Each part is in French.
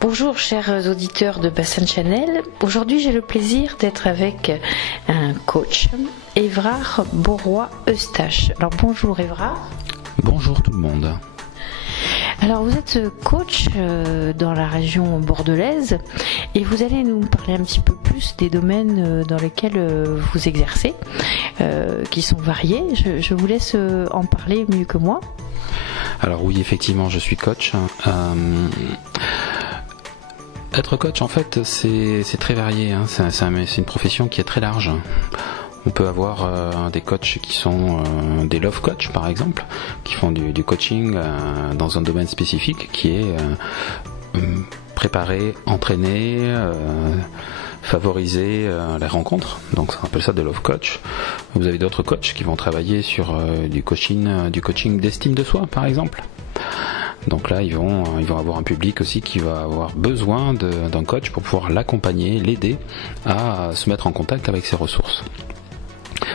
Bonjour chers auditeurs de Bassin Channel. Aujourd'hui j'ai le plaisir d'être avec un coach, Évrard Borroy-Eustache. Alors bonjour Évrard. Bonjour tout le monde. Alors vous êtes coach dans la région bordelaise et vous allez nous parler un petit peu plus des domaines dans lesquels vous exercez, qui sont variés. Je vous laisse en parler mieux que moi. Alors oui, effectivement, je suis coach. Être coach, en fait, c'est très varié. C'est une profession qui est très large. On peut avoir des coachs qui sont des love coach par exemple, qui font du coaching dans un domaine spécifique qui est préparer, entraîner, favoriser les rencontres. Donc on appelle ça des love coach. Vous avez d'autres coachs qui vont travailler sur du coaching d'estime de soi par exemple. Donc là ils vont avoir un public aussi qui va avoir besoin d'un coach pour pouvoir l'accompagner, l'aider à se mettre en contact avec ses ressources.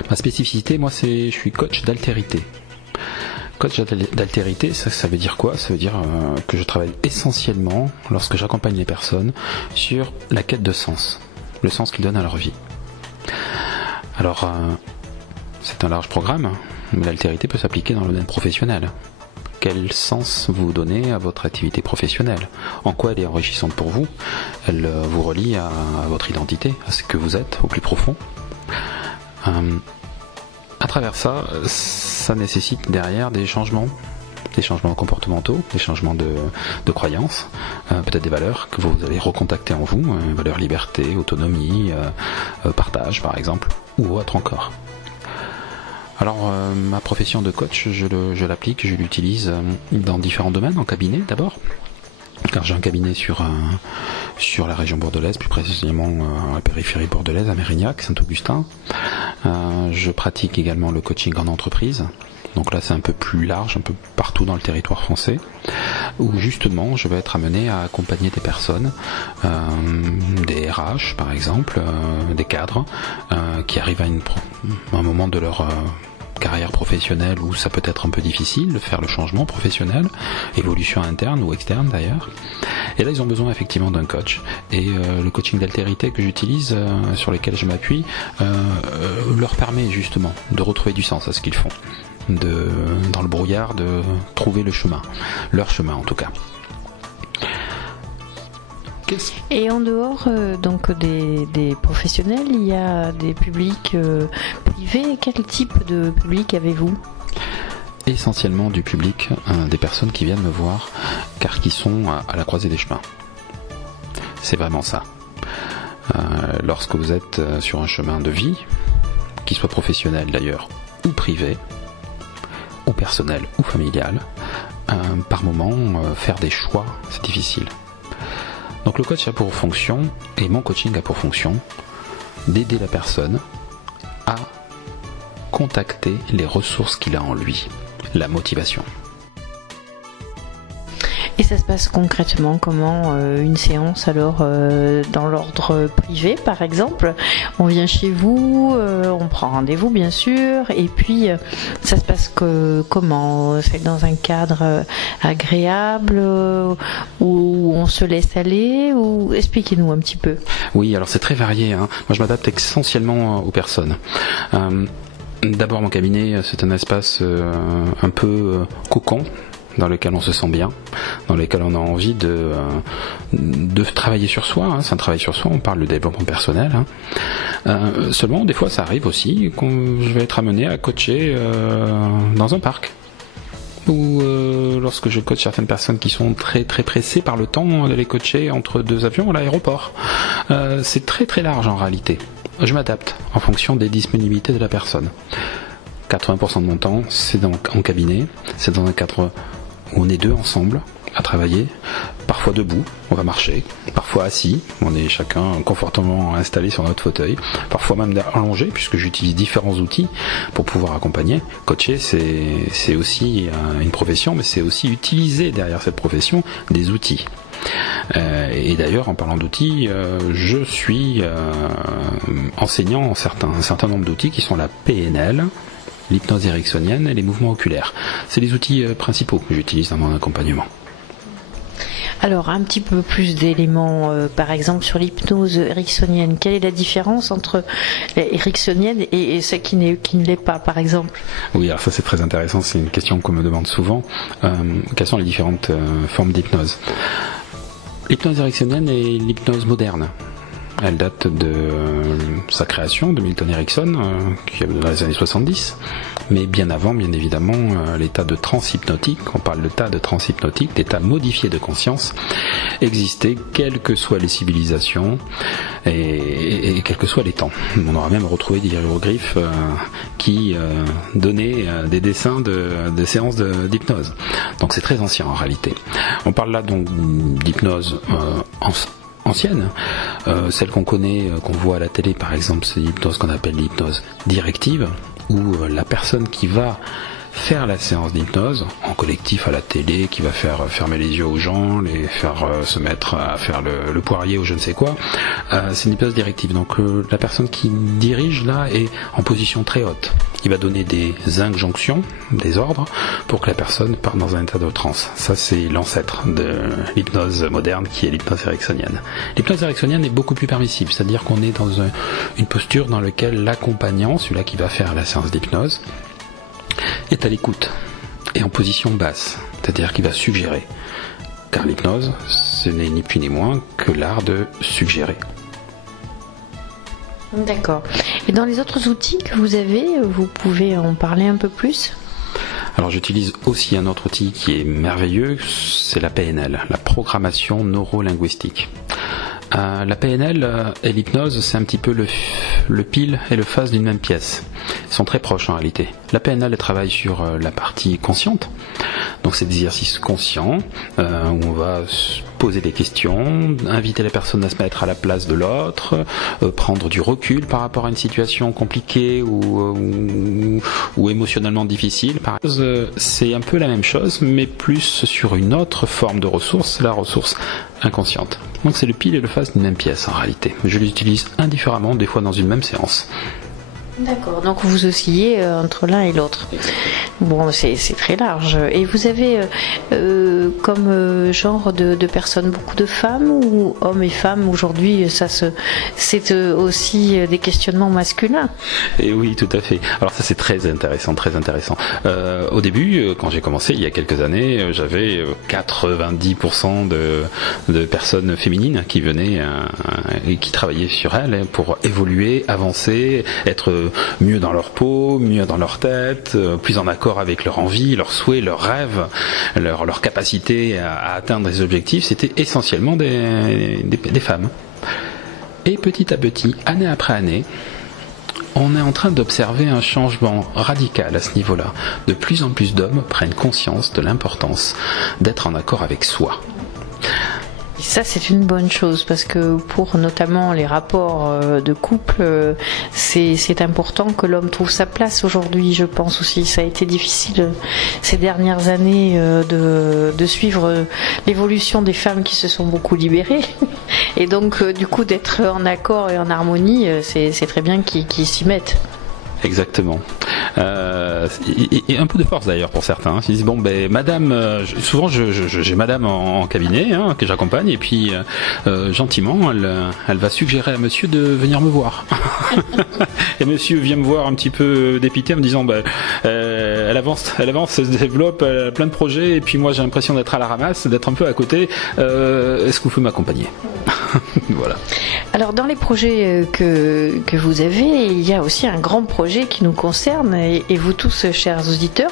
Ma spécificité, moi, je suis coach d'altérité. Coach d'altérité, ça veut dire quoi ? Ça veut dire que je travaille essentiellement, lorsque j'accompagne les personnes, sur la quête de sens, le sens qu'ils donnent à leur vie. Alors, c'est un large programme, mais l'altérité peut s'appliquer dans le domaine professionnel. Quel sens vous donnez à votre activité professionnelle ? En quoi elle est enrichissante pour vous ? Elle vous relie à votre identité, à ce que vous êtes au plus profond. À travers ça nécessite derrière des changements comportementaux, des changements de croyances, peut-être des valeurs que vous allez recontacter en vous, valeurs liberté, autonomie, partage par exemple, ou autre encore. Alors ma profession de coach, je l'applique, je l'utilise dans différents domaines, en cabinet d'abord, car j'ai un cabinet sur la région bordelaise, plus précisément à la périphérie bordelaise, à Mérignac, Saint-Augustin. Je pratique également le coaching en entreprise. Donc là c'est un peu plus large, un peu partout dans le territoire français, où justement je vais être amené à accompagner des personnes, des RH par exemple, des cadres, qui arrivent à un moment de leur carrière professionnelle où ça peut être un peu difficile de faire le changement professionnel, évolution interne ou externe d'ailleurs. Et là ils ont besoin effectivement d'un coach. Et le coaching d'altérité que j'utilise, sur lequel je m'appuie, leur permet justement de retrouver du sens à ce qu'ils font. Dans le brouillard, de trouver le chemin, leur chemin en tout cas. Et en dehors donc des professionnels, il y a des publics privés. Quel type de public avez-vous ? Essentiellement du public, des personnes qui viennent me voir car qui sont à la croisée des chemins. C'est vraiment ça. Lorsque vous êtes sur un chemin de vie, qu'il soit professionnel d'ailleurs ou privé, ou personnel ou familial, par moment faire des choix c'est difficile. Donc le coach a pour fonction, et mon coaching a pour fonction, d'aider la personne à contacter les ressources qu'il a en lui, la motivation. Et ça se passe concrètement comment une séance alors dans l'ordre privé par exemple ? On vient chez vous, on prend rendez-vous bien sûr, et puis ça se passe comment ? C'est dans un cadre agréable où on se laisse aller, ou expliquez-nous un petit peu. Oui, alors c'est très varié. Moi je m'adapte essentiellement aux personnes. D'abord mon cabinet c'est un espace un peu cocon, dans lequel on se sent bien, dans lequel on a envie de travailler sur soi. C'est un travail sur soi, on parle de développement personnel. Seulement, des fois, ça arrive aussi que je vais être amené à coacher dans un parc. Ou lorsque je coach certaines personnes qui sont très très pressées par le temps, de les coacher entre deux avions à l'aéroport. C'est très très large en réalité. Je m'adapte en fonction des disponibilités de la personne. 80% de mon temps, c'est en cabinet, c'est dans un cadre où on est deux ensemble à travailler, parfois debout, on va marcher, parfois assis, on est chacun confortablement installé sur notre fauteuil, parfois même allongé, puisque j'utilise différents outils pour pouvoir accompagner. Coacher, c'est aussi une profession, mais c'est aussi utiliser derrière cette profession des outils. Et d'ailleurs, en parlant d'outils, je suis enseignant un certain nombre d'outils qui sont la PNL, l'hypnose ericksonienne et les mouvements oculaires. C'est les outils principaux que j'utilise dans mon accompagnement. Alors, un petit peu plus d'éléments, par exemple, sur l'hypnose ericksonienne. Quelle est la différence entre l'ericksonienne et celle qui ne l'est pas, par exemple? Oui, alors ça c'est très intéressant, c'est une question qu'on me demande souvent. Quelles sont les différentes formes d'hypnose? L'hypnose ericksonienne est l'hypnose moderne. Elle date de sa création, de Milton Erickson, dans les années 70. Mais bien avant, bien évidemment, l'état de transe hypnotique, on parle d'état de transe hypnotique, d'état modifié de conscience, existait quelles que soient les civilisations et quels que soient les temps. On aura même retrouvé des hiéroglyphes qui donnaient des dessins de séances d'hypnose. Donc c'est très ancien en réalité. On parle là donc d'hypnose ancienne, celle qu'on connaît, qu'on voit à la télé par exemple, c'est l'hypnose qu'on appelle l'hypnose directive, où la personne qui va faire la séance d'hypnose en collectif à la télé, qui va faire fermer les yeux aux gens, les faire se mettre à faire le poirier ou je ne sais quoi, c'est une hypnose directive. Donc la personne qui dirige là est en position très haute. Il va donner des injonctions, des ordres, pour que la personne parte dans un état de transe. Ça c'est l'ancêtre de l'hypnose moderne qui est l'hypnose ericksonienne. L'hypnose ericksonienne est beaucoup plus permissible, c'est-à-dire qu'on est dans une posture dans laquelle l'accompagnant, celui-là qui va faire la séance d'hypnose, est à l'écoute et en position basse, c'est-à-dire qu'il va suggérer. Car l'hypnose, ce n'est ni plus ni moins que l'art de suggérer. D'accord. Et dans les autres outils que vous avez, vous pouvez en parler un peu plus ? Alors j'utilise aussi un autre outil qui est merveilleux, c'est la PNL, la programmation neuro-linguistique. La PNL et l'hypnose, c'est un petit peu le pile et le face d'une même pièce. Ils sont très proches en réalité. La PNL elle travaille sur la partie consciente, donc c'est des exercices conscients où on va poser des questions, inviter la personne à se mettre à la place de l'autre, prendre du recul par rapport à une situation compliquée ou émotionnellement difficile. C'est un peu la même chose, mais plus sur une autre forme de ressource, la ressource inconsciente. Donc c'est le pile et le face d'une même pièce en réalité. Je les utilise indifféremment, des fois dans une même séance. D'accord, donc vous oscillez entre l'un et l'autre. Bon, c'est très large. Et vous avez comme genre de personnes beaucoup de femmes ou hommes et femmes aujourd'hui, c'est aussi des questionnements masculins? Et oui, tout à fait. Alors ça c'est très intéressant, très intéressant. Au début, quand j'ai commencé il y a quelques années, j'avais 90% de personnes féminines qui venaient et qui travaillaient sur elles pour évoluer, avancer, être mieux dans leur peau, mieux dans leur tête, plus en accord avec leur envie, leurs souhaits, leurs rêves, leur capacité à atteindre des objectifs. C'était essentiellement des femmes. Et petit à petit, année après année, on est en train d'observer un changement radical à ce niveau-là. De plus en plus d'hommes prennent conscience de l'importance d'être en accord avec soi. Et ça, c'est une bonne chose parce que pour notamment les rapports de couple, c'est important que l'homme trouve sa place aujourd'hui, je pense aussi. Ça a été difficile ces dernières années de suivre l'évolution des femmes qui se sont beaucoup libérées. Et donc, du coup, d'être en accord et en harmonie, c'est très bien qu'ils s'y mettent. Exactement. Et un peu de force d'ailleurs pour certains. Ils disent bon ben madame, souvent j'ai madame en cabinet que j'accompagne et puis gentiment elle va suggérer à monsieur de venir me voir. Et monsieur vient me voir un petit peu dépité en me disant elle avance, elle se développe, elle a plein de projets et puis moi j'ai l'impression d'être à la ramasse, d'être un peu à côté. Est-ce que vous pouvez m'accompagner? Voilà. Alors dans les projets que vous avez, il y a aussi un grand projet qui nous concerne et vous tous, chers auditeurs,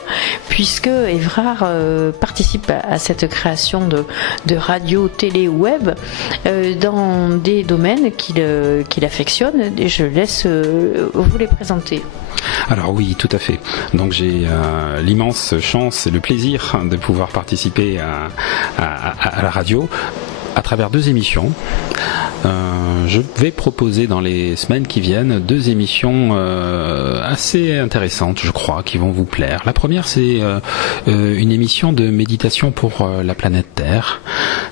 puisque Évrard participe à cette création de radio, télé, web dans des domaines qu'il affectionne et je laisse vous les présenter. Alors oui, tout à fait. Donc j'ai l'immense chance et le plaisir de pouvoir participer à la radio à travers 2 émissions. Je vais proposer dans les semaines qui viennent 2 émissions assez intéressantes, je crois, qui vont vous plaire. La première, c'est une émission de méditation pour la planète Terre.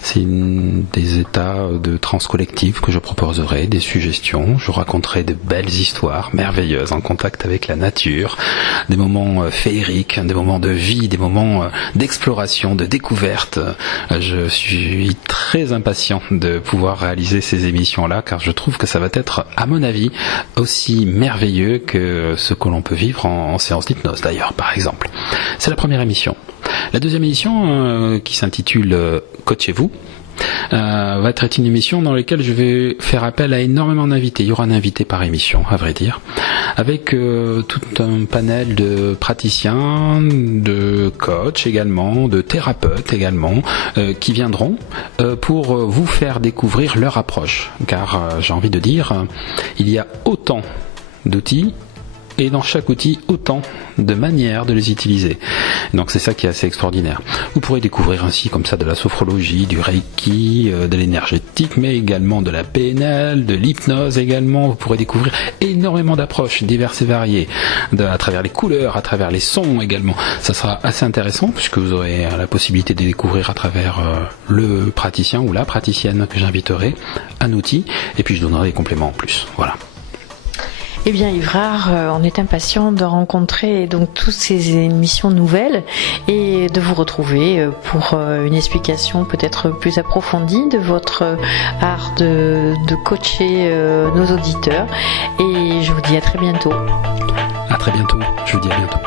C'est des états de transe collective que je proposerai, des suggestions. Je raconterai de belles histoires merveilleuses en contact avec la nature, des moments féeriques, des moments de vie, des moments d'exploration, de découverte. Je suis très impatient de pouvoir réaliser ces émissions-là, car je trouve que ça va être, à mon avis, aussi merveilleux que ce que l'on peut vivre en séance d'hypnose, d'ailleurs, par exemple. C'est la première émission. La deuxième émission, qui s'intitule « Coachez-vous », va être une émission dans laquelle je vais faire appel à énormément d'invités. Il y aura un invité par émission, à vrai dire, avec tout un panel de praticiens, de coachs également, de thérapeutes également, qui viendront pour vous faire découvrir leur approche. Car j'ai envie de dire, il y a autant d'outils, et dans chaque outil, autant de manières de les utiliser. Donc c'est ça qui est assez extraordinaire. Vous pourrez découvrir ainsi comme ça de la sophrologie, du reiki, de l'énergétique, mais également de la PNL, de l'hypnose également. Vous pourrez découvrir énormément d'approches diverses et variées, à travers les couleurs, à travers les sons également. Ça sera assez intéressant puisque vous aurez la possibilité de découvrir à travers le praticien ou la praticienne que j'inviterai un outil, et puis je donnerai des compléments en plus. Voilà. Eh bien Yves Rare, on est impatient de rencontrer donc toutes ces émissions nouvelles et de vous retrouver pour une explication peut-être plus approfondie de votre art de coacher nos auditeurs. Et je vous dis à très bientôt. À très bientôt. Je vous dis à bientôt.